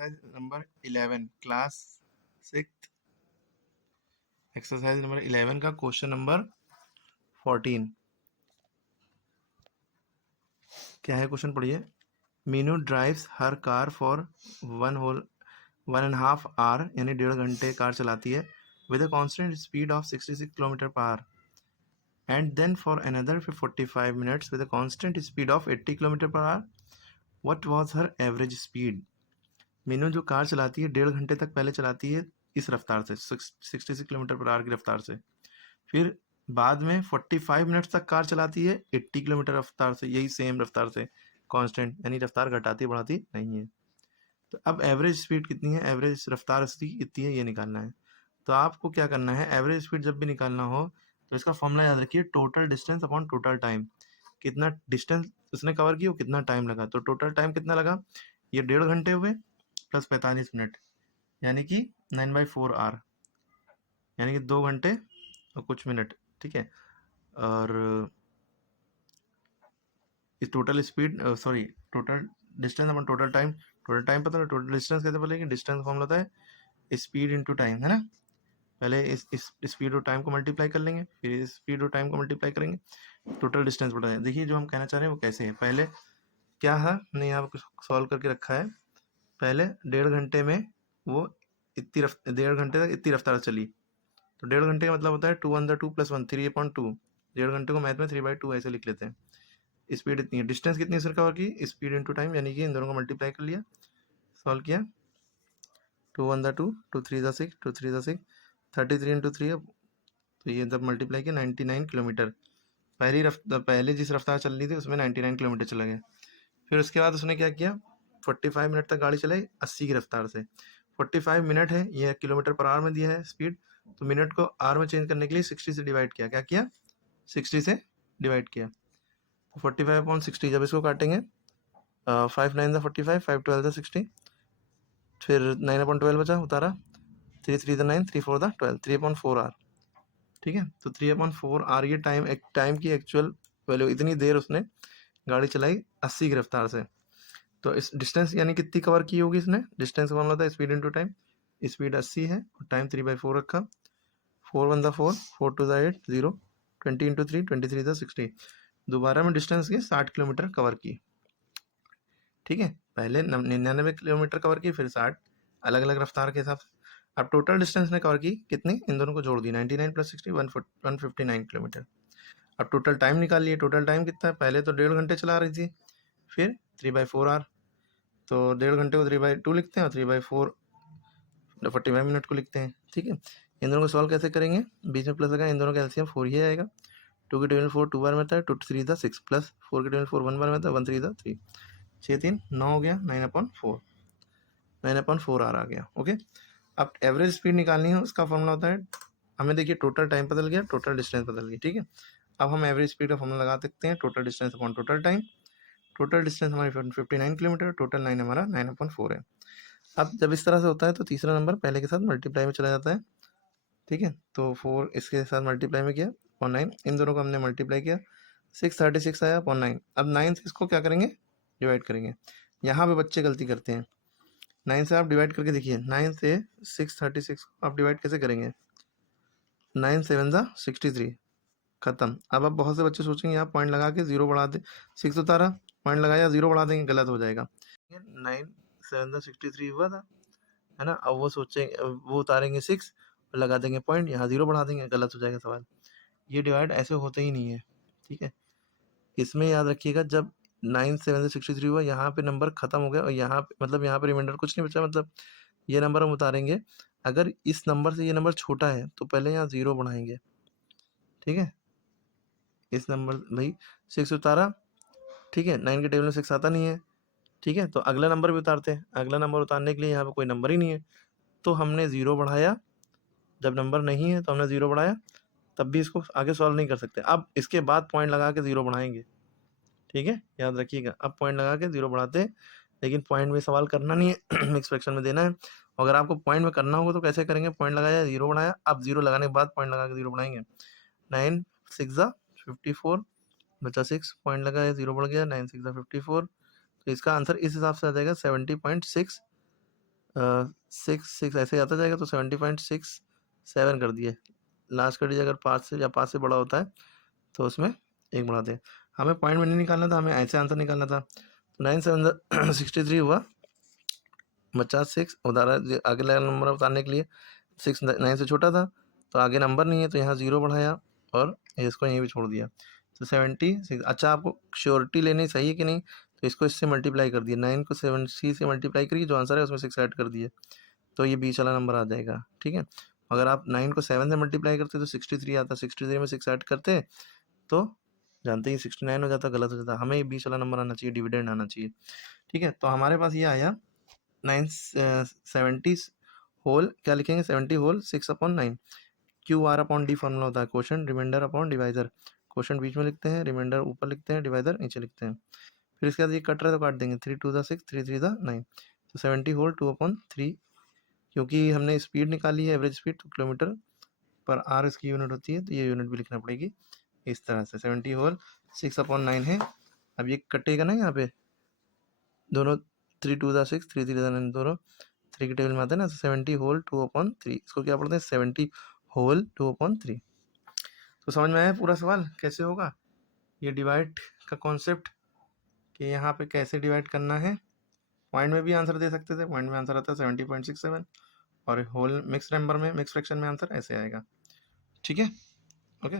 Exercise number 11 class 6 exercise number 11 का question number 14 क्या है क्वेश्चन पढ़िए। Meenu drives her car for 1.5 hour यानी 1.5 घंटे कार चलाती है with a constant speed of 66 kilometre per hour and then for another 45 minutes with a constant speed of 80 kilometre per hour. What was her average speed. Meenu जो car चलाती है 1.5 घंटे तक पहले चलाती है इस रफ्तार से 66 किलोमीटर पर आवर की रफ्तार से, फिर बाद में 45 मिनट्स तक कार चलाती है 80 किलोमीटर रफ्तार से, यही सेम रफ्तार से कांस्टेंट, यानी रफ्तार घटाती बढ़ाती नहीं है। तो अब एवरेज स्पीड कितनी है, एवरेज रफ्तार इसकी कितनी है ये निकालना है। तो आपको क्या करना है, एवरेज स्पीड जब भी निकालना हो तो इसका फॉर्मूला याद रखिए, total distance upon total time. कितना डिस्टेंस उसने कवर किया, कितना टाइम लगा, तो टोटल टाइम कितना लगा, ये 1.5 घंटे हुए प्लस 45 मिनट यानी कि 9/4 आवर, यानी कि 2 घंटे और कुछ मिनट। ठीक है, और इस total speed sorry total distance अपन टोटल टाइम पता है, टोटल डिस्टेंस कैसे बोलेंगे, डिस्टेंस फॉर्मूला होता है स्पीड इनटू टाइम, है ना। पहले इस स्पीड और टाइम को मल्टीप्लाई कर लेंगे, फिर इस स्पीड और टाइम को मल्टीप्लाई करेंगे, टोटल डिस्टेंस बढ़ा है। देखिए जो हम कहना चाह रहे हैं वो कैसे है, पहले क्या है हमने यहाँ पर सॉल्व करके रखा है। पहले 1.5 घंटे में वो 1.5 घंटे तक इतनी रफ्तार चली, तो 1.5 घंटे का मतलब होता है 2/2 + 1 3/2। 1.5 घंटे को मैथ में 3/2 ऐसे लिख लेते हैं। स्पीड इतनी है, डिस्टेंस कितनी है कवर की, स्पीड इनटू टाइम, यानी कि इन दोनों को मल्टीप्लाई कर लिया, सॉल्व किया, 2/2 2 3 6 2 3 6 33 × 3 है, तो ये जब मल्टीप्लाई किया 99 किलोमीटर। पहले जिस रफ्तार चल रही थी उसमें 99 किलोमीटर चला गया। फिर उसके बाद उसने क्या किया, 45 मिनट तक गाड़ी चलाई 80 की रफ्तार से। 45 मिनट है, यह किलोमीटर पर आवर में दिया है स्पीड, तो मिनट को आवर में चेंज करने के लिए 60 से डिवाइड किया। क्या किया, 60 से डिवाइड किया। 45/60 जब इसको काटेंगे 5 9 45, 5 12 60, फिर 9/12 बचा, उतारा, 3 3 9 3 4 12, 3/4 आर। ठीक है, तो 3/4 आर ये टाइम की एक्चुअल वैल्यू। इतनी देर उसने गाड़ी चलाई 80 की रफ्तार से, तो इस डिस्टेंस यानी कितनी कवर की होगी इसने, डिस्टेंस फॉर्मूला था स्पीड इनटू टाइम। स्पीड 80 है और टाइम 3/4 रखा, 4 1 4 4 2 8 0, 20 × 3 23 60, दोबारा में डिस्टेंस की 60 किलोमीटर कवर की। ठीक है, पहले 99 किलोमीटर कवर की, फिर 60, अलग अलग रफ्तार के हिसाब से। अब टोटल डिस्टेंस ने कवर की कितनी, इन दोनों को जोड़ दी, 99 + 60 159 किलोमीटर। अब टोटल टाइम निकाल लिए, टोटल टाइम कितना है, पहले तो 1.5 घंटे चला रही थी, फिर 3/4 आवर, तो 1.5 घंटे को 3/2 लिखते हैं और 3/4 45 मिनट को लिखते हैं। ठीक है, इन दोनों को सॉल्व कैसे करेंगे, बीच में प्लस लगा, इन दोनों का एलसीएम 4 ही आएगा। 2 की टेबल 4 2 बार में आता है, 2 3 6 प्लस 4 की टेबल 4 1 बार में आता है, 1 3 3, 6 3 9 हो गया, 9/4 9/4 आ गया। ओके, अब एवरेज स्पीड निकालनी है, उसका फॉर्मूला होता है, हमें देखिए टोटल टाइम बदल गया, टोटल डिस्टेंस बदल गई। ठीक है, अब हम एवरेज स्पीड का फॉर्मूला लगा सकते हैं, total distance upon total time. Total distance हमारी 59 किलोमीटर, टोटल 9 हमारा 9/4 है। अब जब इस तरह से होता है तो तीसरा नंबर पहले के साथ मल्टीप्लाई में चला जाता है। ठीक है, तो 4 इसके साथ मल्टीप्लाई में किया अपॉन 9, इन दोनों को हमने मल्टीप्लाई किया, 636 आया अपॉन 9। अब 9 से इसको क्या करेंगे, डिवाइड करेंगे। यहाँ पे बच्चे गलती करते हैं, 9 से आप डिवाइड करके देखिए, 9 से 636 आप डिवाइड कैसे करेंगे, 9 7 63, खत्म। अब बहुत से बच्चे सोचेंगे यहाँ पॉइंट लगा के 0 बढ़ा दे, 6 उतारा, पॉइंट लगाया 0 बढ़ा देंगे, गलत हो जाएगा। 9 7 63 हुआ था, है ना। अब वो सोचेंगे, वो उतारेंगे 6 और लगा देंगे पॉइंट, यहाँ 0 बढ़ा देंगे, गलत हो जाएगा सवाल। ये डिवाइड ऐसे होते ही नहीं है। ठीक है, इसमें याद रखिएगा, जब 9 7 63 हुआ, यहाँ पे नंबर खत्म हो गया और यहाँ पे मतलब यहाँ पे रिमाइंडर कुछ नहीं बचा, मतलब ये नंबर हम उतारेंगे। अगर इस नंबर से ये नंबर छोटा है तो पहले यहाँ 0 बढ़ाएंगे। ठीक है, इस नंबर भाई 6 उतारा, ठीक है, 9 के टेबल में 6 आता नहीं है। ठीक है, तो अगला नंबर भी उतारते हैं, अगला नंबर उतारने के लिए यहाँ पे कोई नंबर ही नहीं है, तो हमने 0 बढ़ाया, जब नंबर नहीं है तो हमने 0 बढ़ाया, तब भी इसको आगे सॉल्व नहीं कर सकते। अब इसके बाद पॉइंट लगा के 0 बढ़ाएंगे। ठीक है, याद रखिएगा, अब पॉइंट लगा के 0 बढ़ाते हैं, लेकिन पॉइंट में सवाल करना नहीं है मिक्स फ्रैक्शन में देना है। अगर आपको पॉइंट में करना होगा तो कैसे करेंगे, पॉइंट लगाया 0 बढ़ाया, अब 0 लगाने के बाद पॉइंट लगा के 0 बढ़ाएंगे। 9 6 54 बचा 6, पॉइंट लगाया 0 बढ़ गया, 9 6 54, तो इसका आंसर इस हिसाब से आ जाएगा 70.6 सिक्स सिक्स ऐसे आता जाएगा, तो 70.67 कर दिए। लास्ट का डिजिट अगर 5 से या 5 से बड़ा होता है तो उसमें एक बढ़ाते हैं। हमें पॉइंट में नहीं निकालना था, हमें ऐसे आंसर निकालना था। तो 9 7 63 हुआ, बचा 6। उदाहरण आगे वाला नंबर उतारने के लिए 6 9 से छोटा था, तो आगे नंबर नहीं है तो यहाँ 0 बढ़ाया और इसको यहीं भी छोड़ दिया। तो 76। अच्छा, आपको श्योरिटी लेनी सही है कि नहीं, तो इसको इससे मल्टीप्लाई कर दिया। 9 को 70 से मल्टीप्लाई करिए, जो आंसर है उसमें 6 ऐड कर दिए, तो ये बीच वाला नंबर आ जाएगा। ठीक है, अगर आप 9 को 7 से मल्टीप्लाई करते तो 63 आता, 63 में 6 ऐड करते तो जानते ही 69 हो जाता, गलत हो जाता। हमें ये बीच वाला नंबर आना चाहिए, डिविडेंड आना चाहिए। ठीक है, तो हमारे पास ये आया 970 होल, क्या लिखेंगे, 70 whole 6/9। Q R upon D formula होता है, quotient remainder upon divisor. Quotient बीच में लिखते हैं, रिमाइंडर ऊपर लिखते हैं, डिवाइजर नीचे लिखते हैं। फिर इसके बाद ये कट रहा है तो काट देंगे, 3 2 6, 3 3 9। तो 70 होल 2/3, क्योंकि हमने स्पीड निकाली है एवरेज स्पीड, तो किलोमीटर पर आर इसकी यूनिट होती है, तो ये यूनिट भी लिखना पड़ेगी इस तरह से। 70 होल 6/9 है। अब ये कटेगा ना यहाँ पे, दोनों 3 2 6, 3 3 9, दोनों 3 के टेबल में आते हैं ना। 70 होल 2/3, इसको क्या पढ़ते हैं, 70 होल 2/3। तो समझ में आया पूरा सवाल कैसे होगा, ये डिवाइड का कॉन्सेप्ट, कि यहाँ पे कैसे डिवाइड करना है। पॉइंट में भी आंसर दे सकते थे, पॉइंट में आंसर आता है 70.67, और होल मिक्स नंबर में, मिक्स फ्रैक्शन में आंसर ऐसे आएगा। ठीक है, ओके।